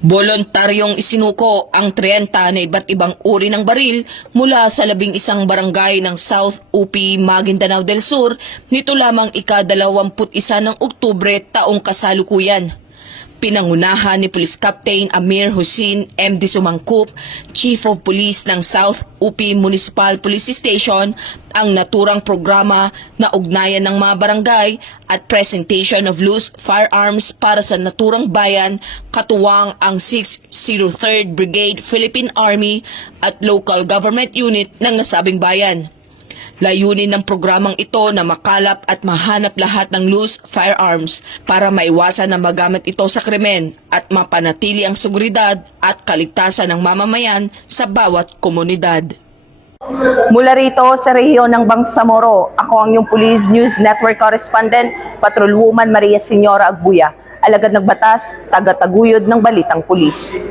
Voluntaryong isinuko ang 30 na iba't ibang uri ng baril mula sa 11 barangay ng South UP Maguindanao del Sur nito lamang ika-21 ng Oktubre taong kasalukuyan. Pinangunahan ni Police Captain Amir Hussein M. Sumangkup, Chief of Police ng South UP Municipal Police Station, ang naturang programa na ugnayan ng mga barangay at presentation of loose firearms para sa naturang bayan, katuwang ang 603rd Brigade Philippine Army at local government unit ng nasabing bayan. Layunin ng programang ito na makalap at mahanap lahat ng loose firearms para maiwasan na magamit ito sa krimen at mapanatili ang seguridad at kaligtasan ng mamamayan sa bawat komunidad. Mula rito sa rehiyon ng Bangsamoro, ako ang iyong Police News Network Correspondent, Patrolwoman Maria Señora Agbuya, alagad ng batas, taga-taguyod ng Balitang Pulis.